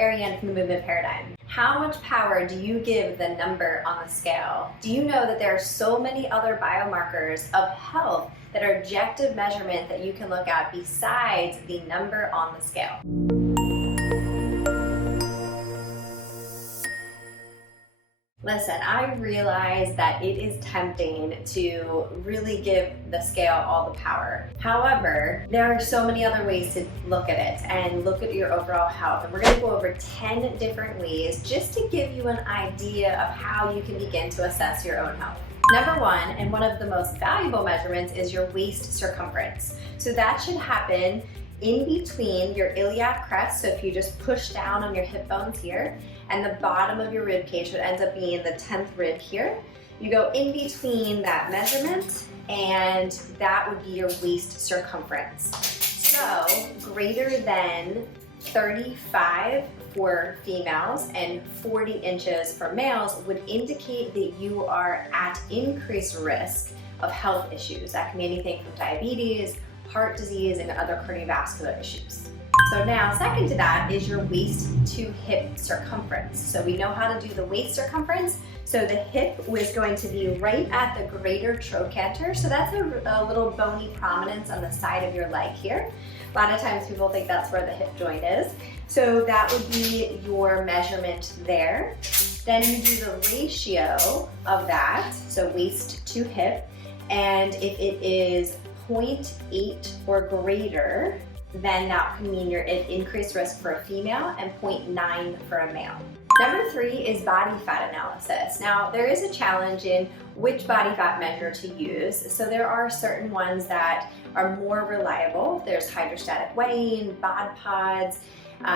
Ariane from the Movement Paradigm. How much power do you give the number on the scale? Do you know that there are so many other biomarkers of health that are objective measurement that you can look at besides the number on the scale? Listen, I realize that it is tempting to really give the scale all the power. However, there are so many other ways to look at it and look at your overall health. And we're going to go over 10 different ways just to give you an idea of how you can begin to assess your own health. Number one, and one of the most valuable measurements, is your waist circumference. So that should happen in between your iliac crest, so if you just push down on your hip bones here, and the bottom of your rib cage, which ends up being the 10th rib here, you go in between that measurement, and that would be your waist circumference. So greater than 35 for females and 40 inches for males would indicate that you are at increased risk of health issues. That can be anything from diabetes, heart disease, and other cardiovascular issues. So now, second to that is your waist to hip circumference. So we know how to do the waist circumference. So the hip is going to be right at the greater trochanter. So that's a little bony prominence on the side of your leg here. A lot of times people think that's where the hip joint is. So that would be your measurement there. Then you do the ratio of that, so waist to hip. And if it is 0.8 or greater, then that can mean you're at increased risk for a female, and 0.9 for a male. Number three is body fat analysis. Now, there is a challenge in which body fat measure to use. So there are certain ones that are more reliable. There's hydrostatic weighing, bod pods,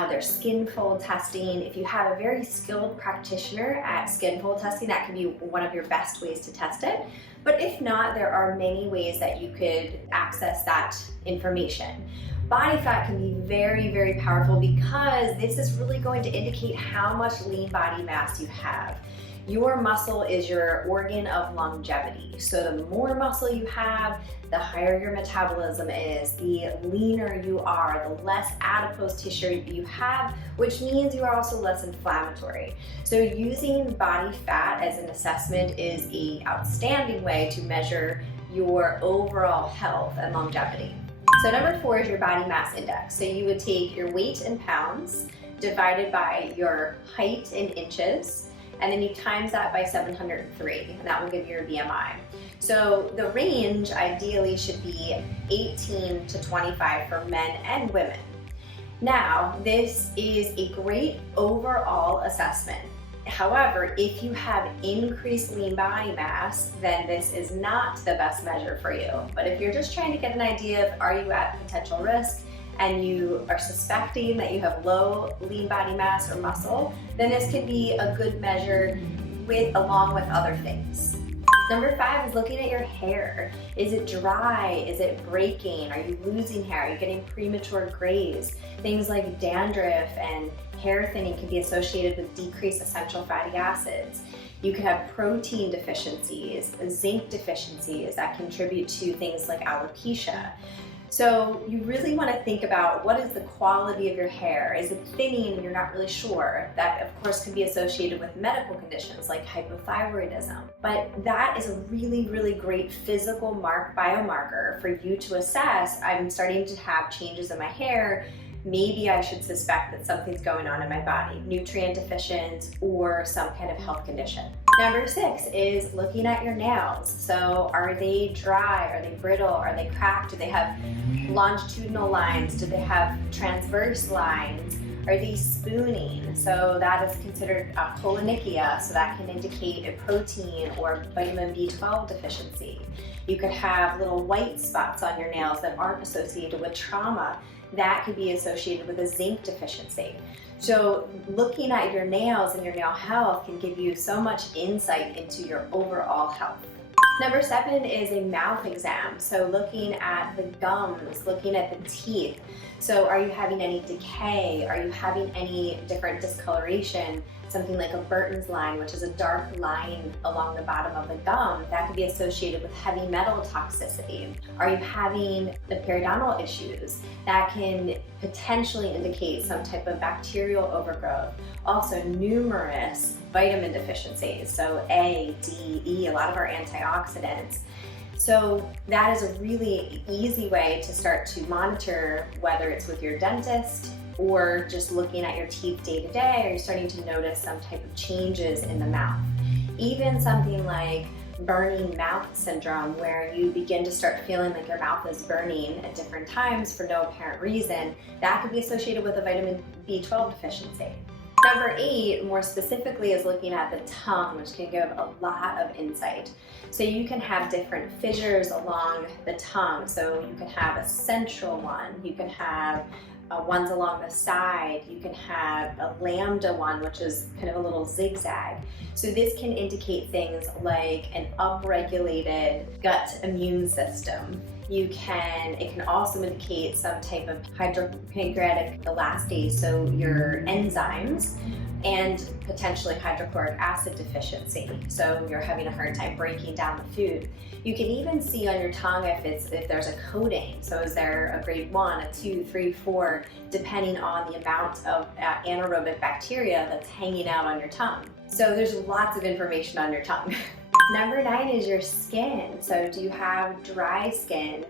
there's skin fold testing. If you have a very skilled practitioner at skin fold testing, that can be one of your best ways to test it. But if not, there are many ways that you could access that information. Body fat can be very, very powerful because this is really going to indicate how much lean body mass you have. Your muscle is your organ of longevity. So the more muscle you have, the higher your metabolism is, the leaner you are, the less adipose tissue you have, which means you are also less inflammatory. So using body fat as an assessment is an outstanding way to measure your overall health and longevity. So number four is your body mass index. So you would take your weight in pounds divided by your height in inches, and then you times that by 703, and that will give you your BMI. So the range ideally should be 18 to 25 for men and women. Now, this is a great overall assessment. However, if you have increased lean body mass, then this is not the best measure for you. But if you're just trying to get an idea of are you at potential risk and you are suspecting that you have low lean body mass or muscle, then this could be a good measure along with other things. Number five is looking at your hair. Is it dry? Is it breaking? Are you losing hair? Are you getting premature grays? Things like dandruff and hair thinning can be associated with decreased essential fatty acids. You could have protein deficiencies, zinc deficiencies that contribute to things like alopecia. So you really want to think about what is the quality of your hair. Is it thinning and you're not really sure? That of course can be associated with medical conditions like hypothyroidism. But that is a really, really great physical biomarker for you to assess. I'm starting to have changes in my hair. Maybe I should suspect that something's going on in my body, nutrient deficient or some kind of health condition. Number six is looking at your nails. So are they dry? Are they brittle? Are they cracked? Do they have longitudinal lines? Do they have transverse lines? Are they spooning? So that is considered a cholonychia, so that can indicate a protein or vitamin B12 deficiency. You could have little white spots on your nails that aren't associated with trauma. That could be associated with a zinc deficiency. So looking at your nails and your nail health can give you so much insight into your overall health. Number seven is a mouth exam. So looking at the gums, looking at the teeth. So are you having any decay? Are you having any different discoloration? Something like a Burton's line, which is a dark line along the bottom of the gum, that could be associated with heavy metal toxicity. Are you having the periodontal issues? That can potentially indicate some type of bacterial overgrowth. Also, numerous vitamin deficiencies, so A, D, E, a lot of our antioxidants. So that is a really easy way to start to monitor, whether it's with your dentist or just looking at your teeth day to day, or you're starting to notice some type of changes in the mouth. Even something like burning mouth syndrome, where you begin to start feeling like your mouth is burning at different times for no apparent reason, that could be associated with a vitamin B12 deficiency. Number 8, more specifically, is looking at the tongue, which can give a lot of insight. So you can have different fissures along the tongue. So you can have a central one, you can have ones along the side, you can have a lambda one, which is kind of a little zigzag. So this can indicate things like an upregulated gut immune system. It can also indicate some type of hydropancreatic elastase, so your enzymes, and potentially hydrochloric acid deficiency. So you're having a hard time breaking down the food. You can even see on your tongue if there's a coating. So is there a grade 1, a 2, 3, 4, depending on the amount of anaerobic bacteria that's hanging out on your tongue. So there's lots of information on your tongue. Number 9 is your skin. So do you have dry skin?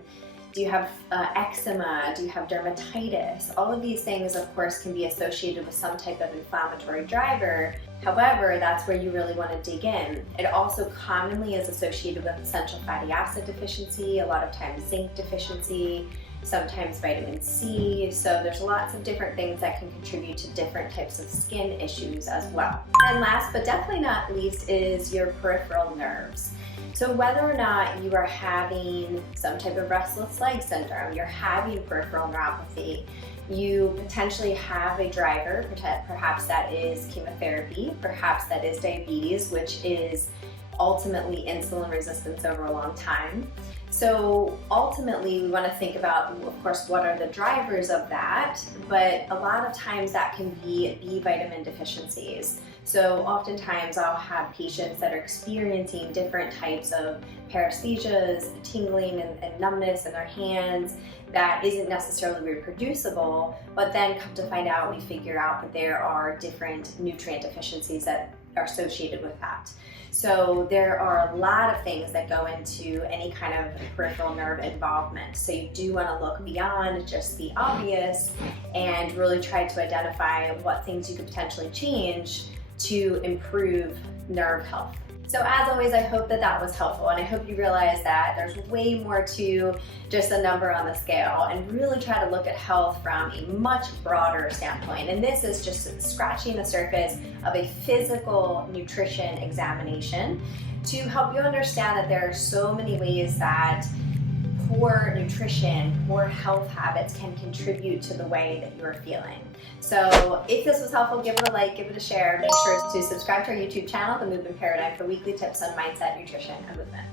Do you have eczema? Do you have dermatitis? All of these things, of course, can be associated with some type of inflammatory driver. However, that's where you really want to dig in. It also commonly is associated with essential fatty acid deficiency, a lot of times zinc deficiency, sometimes vitamin C. So there's lots of different things that can contribute to different types of skin issues as well. And last but definitely not least is your peripheral nerves. So whether or not you are having some type of restless leg syndrome, you're having peripheral neuropathy, you potentially have a driver, perhaps that is chemotherapy, perhaps that is diabetes, which is ultimately insulin resistance over a long time. So ultimately we want to think about, of course, what are the drivers of that, but a lot of times that can be B vitamin deficiencies. So oftentimes I'll have patients that are experiencing different types of paresthesias, tingling and numbness in their hands that isn't necessarily reproducible, but then come to find out, we figure out that there are different nutrient deficiencies that are associated with that. So there are a lot of things that go into any kind of peripheral nerve involvement. So you do want to look beyond just the obvious and really try to identify what things you could potentially change to improve nerve health. So as always, I hope that that was helpful, and I hope you realize that there's way more to just a number on the scale, and really try to look at health from a much broader standpoint. And this is just scratching the surface of a physical nutrition examination to help you understand that there are so many ways that poor nutrition, poor health habits can contribute to the way that you're feeling. So if this was helpful, give it a like, give it a share. Make sure to subscribe to our YouTube channel, The Movement Paradigm, for weekly tips on mindset, nutrition, and movement.